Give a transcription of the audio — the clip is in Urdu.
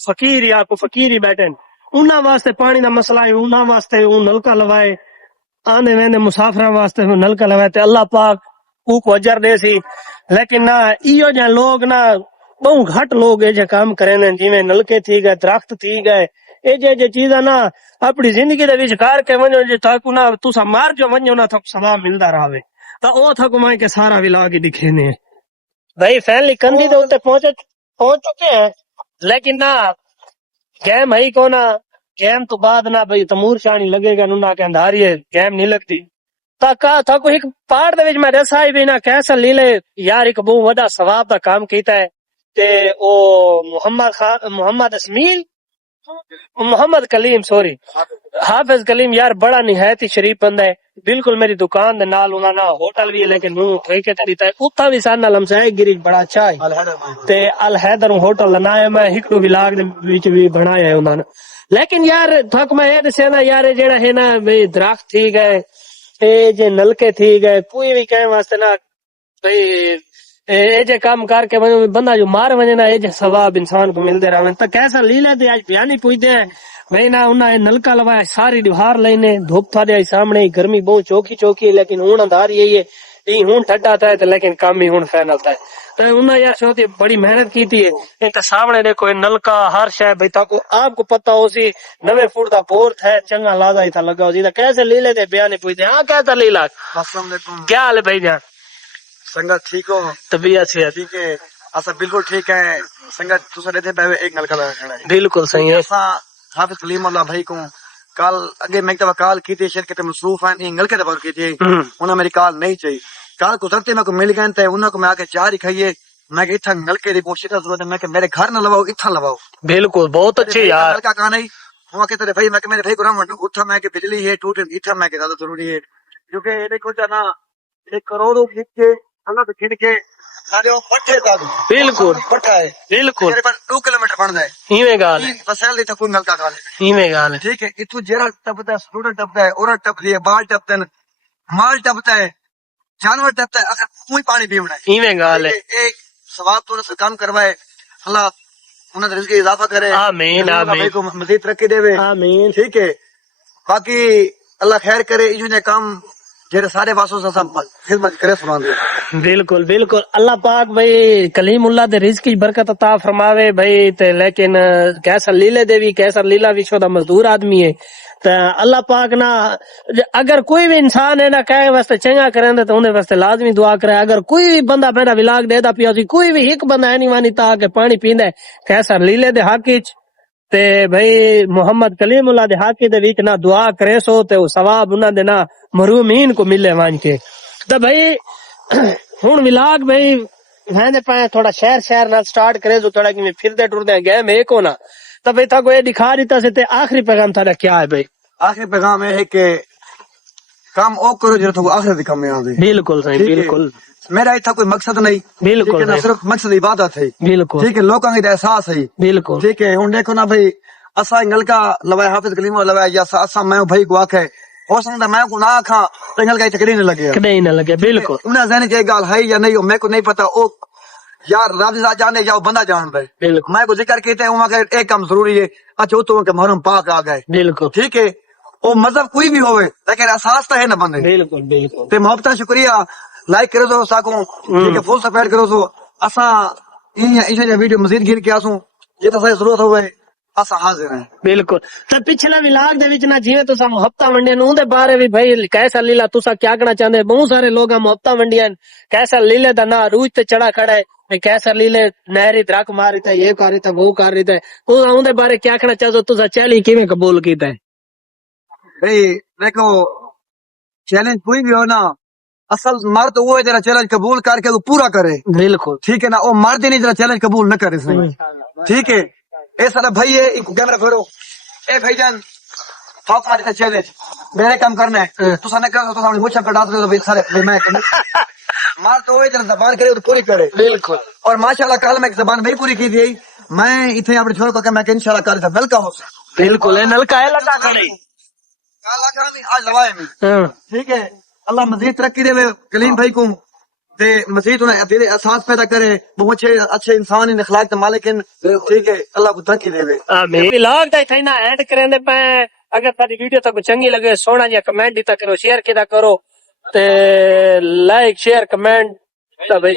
فقیر یا کو فقیر ہی بیٹھے انہاں واسطے پانی دا مسئلہ ہے، انہاں واسطے وہ نلکا لوائے، آنے وینے مسافراں واسطے وہ نلکا لوائے تے اللہ پاک او کو اجر دے سی. لیکن نہ ایو جہاں لوگ نہ بہت گھٹ لوگ یہ کام کریں جویں نلکے تھی گئے، درخت تھی گئے، یہ چیزاں نہ اپنی زندگی دے وچ کر کے ونجو جے تاکو نہ تساں مار جو ونجو نہ تھک ثواب ملدا رہے تا او تھک مائیں کے سارا ولا کے دکھے نے بھائی فیملی کندی دے اوتے پہنچ چکے ہیں. لیکن نہ گیم ہے کو نہ گیم تو بعد نہ بھائی تمور شانی لگے گا نہ کہ اندھاری ہے گیم نہیں لگتی تا تھا کو ایک پہاڑ دے وچ میں دسا بھی نہ کیسا لیلے یار ایک بہت وڈا ثواب دا کام کیتا ہے تے او محمد اسمیل محمد کلیم سوری حافظ کلیم یار بڑا نہایت ہی شریف بندہ ہے. بالکل میری دکان دے نال انہاں نا ہوٹل بھی ہے لیکن نو ٹھیکے تے دیتا ہے اوتھا بھی سان نال ہمسائے گری بڑا اچھا ہے تے الحیدر ہوٹل بنایا میں ہکڑو ولاگ دے وچ بھی بنایا ہے انہاں نے. لیکن یار تھک میں یہ دسیا نا یار جیڑا ہے نا بھئی درخت تھی گئے اے جے نلکے تھی گئے کوئی بھی کہیں واسطے نا بھئی اے جے کام کر کے بندہ جو مار ونے نا اے جے ثواب انسان کو ملتے رہے تو کیسا لیلا تے آج بیان ہی پوچھتے ہیں بھئی نا انہاں نلکا لوایا ساری دیوار لینے دھوپ تھا دے سامنے گرمی بہت چوکی ہے لیکن ہن اندھار یہی ہے یہ ہن ٹھڈا تھا ہے لیکن کام ہی ہن فائنل تھا ہے تو انہاں یار سوتی بڑی محنت کی تھی ایک سامنے دیکھو نلکا ہر شے بھئی تاکو آپ کو پتہ ہو سی 90 فٹ دا بور تھا چنگا لادا ہی تھا لگا ہو سی کیسے لیلے تے بیان ہی پوچھتے ہیں ہاں کہتا لیلا السلام علیکم، کیا حال ہے بھائی جان سنگت ٹھیک ہو؟ طبیعت سے ٹھیک ہے اسا بالکل ٹھیک ہے سنگت تسا دیتے پے ایک نلکا لگا کھڑا ہے بالکل صحیح ہے اسا حافظ کلیم اللہ بھائی کو کال اگے میں ایک کال کی تھی شرکت مصروف ہیں این نلکے دبا کی تھی انہاں میری کال نہیں چاہی کال گزرتے میں کو مل گئے تے انہاں کو میں آ کے چاہ رہی کھائیے میں کہ اتھا نلکے دی کوشش ضرورت ہے میں کہ میرے گھر نہ لواؤ اتھا لواؤ بالکل بہت اچھے یار نلکا کہاں نہیں ہوا کہ تیرے بھائی میں کہ میرے بھائی کو نہ اتھا میں کہ بجلی ہے ٹوٹ اتھا میں کہ زیادہ ضروری ہے کیونکہ یہ دیکھو جانا ایک کروڑوں کھینچ کے اللہ تو کھینچ کے سارے وہ پٹھے تک بالکل پٹھا ہے بالکل میرے پاس 2 کلومیٹر بن جائے ایویں گال ہے فصل دی تک کوئی نلکا کھا لے ایویں گال ہے ٹھیک ہے اتو جیرا ٹپتا ہے اسٹوڈنٹ ٹپتا ہے عورت ٹپتی ہے بال ٹپتے ہیں مال ٹپتا ہے جانور ٹپتا ہے اگر کوئی پانی پیونا ہے ایویں گال ہے ایک ثواب تو سے کام کروائے اللہ انہاں دے رزق میں اضافہ کرے آمین اللہ آمین بھائی کو مزید ترقی دے آمین ٹھیک ہے باقی اللہ خیر کرے ایو نے کام جڑے سارے واسو سے خدمت کرے سنان دے بالکل بالکل اللہ پاک بھائی کلیم اللہ دے رزق کی برکت عطا فرماوے بھائی تے لیکن کیسا لیلے دے بھی کیسا لیلا وچوں دا مزدور آدمی ہے تے اللہ پاک نا اگر کوئی بھی انسان ہے نا کہے واسطے چنگا کریندا تے اونے واسطے لازمی دعا کرے اگر کوئی بھی بندہ میرا ولاگ دے دا پیا سی کوئی بھی ایک بندہ اینی وانی تا کہ پانی پیندا ہے کیسا لیلے دے حق وچ تے بھائی محمد کلیم اللہ دے حق دے وچ نہ دعا کرے سو تے ثواب انہاں دے نا محرومین کو ملے وان کے تے بھائی ہن ولاگ بھائی میں دے پائے تھوڑا شہر نال سٹارٹ کرے جو تھوڑا کہ پھردے ٹردے گئے میں کو نا تے بھائی تا کو یہ دکھا دیتا سے تے آخری پیغام تھا کیا ہے بھائی آخری پیغام ہے کہ کام او کرو جو تو آخرت کام میں آوے بالکل صحیح ٹھیک ہے بالکل میرا ایتھا کوئی مقصد نہیں بالکل ٹھیک ہے نہ صرف مقصد عبادت ہے بالکل ٹھیک ہے لوکاں دا احساس ہے بالکل ٹھیک ہے ہن دیکھو نا بھائی اسا نلکا لوایا حافظ کلیم لوایا یا اسا میں بھائی کو آکھے ہو سکتا میں کو نہ کھا تے نلکا چکری نہ لگے کدے ہی نہ لگے بالکل انہاں ذہن کہ گل ہے یا نہیں میں کو نہیں پتہ او یار رب ذات جانے یا بندہ جاندا ہے بالکل میں کو ذکر کیتے ہوں کہ ایک کام ضروری ہے اچھا تو کہ محرم پاک آ گئے بالکل ٹھیک ہے او مذہب کوئی بھی ہوئے لیکن اساس تو ہے نا بندے بالکل بالکل تے محبت شکریہ لائک کرو تو ساکوں ٹھیک ہے فل سپورٹ کرو تو اسا این ویڈیو مزید گھر کے آسوں جے تو ضرورت ہوئے اسا حاضر ہیں بالکل تے پچھلا ولاگ دے وچ نا جویں تساں محبت ونڈے نوں دے بارے وی بھائی کیسا لیلا تساں کیا کہنا چاہندے بہت سارے لوگاں محبت ونڈیاں کیسا لیلے دا نا روج تے چڑھا کھڑا ہے کیسا لیلے نہری درک ماری تے یہ کر رہی تے وہ کر رہی تے تساں اون دے بارے کیا کہنا چاہو تساں چیلنج کیویں قبول کیتا ہے بھئی دیکھو چیلنج کوئی بھی ہو نا اصل مرد وہ ہے جرا چیلنج قبول کر کے وہ پورا کرے بالکل ٹھیک ہے نا وہ مرد نہیں جرا چیلنج قبول نہ کرے اس میں ٹھیک ہے اے سارا بھائی ہے ایک کیمرہ پھیرو اے بھائی جان ٹاک ماری تے چیلنج میرے کام کرنا ہے تو سنے کر تو سامنے مچھا کٹا دو تو سارے میں مار تو وہ جرا زبان کرے تو پوری کرے بالکل اور ماشاءاللہ کل میں زبان بھی پوری کی تھی میں ایتھے اپنے چھوڑ کو کہ میں کہ انشاءاللہ کر تے ویلکم ہو بالکل اے نلکا ہے لگا کھڑی کل آ کر آج لوائے میں ہاں ٹھیک ہے اللہ مزید ترقی دے کلیم بھائی کو تے مزید انہیں دل احساس پیدا کرے وہ اچھے انسان ان اخلاق تے مالک ان ٹھیک ہے اللہ کو ترقی دے آمین ولاگ دا اتھا نا اینڈ کرنے پے اگر تاری ویڈیو تک چنگی لگے سونا جا کمنٹ دیتا کرو شیئر کیتا کرو تے لائک شیئر کمنٹ تا بھائی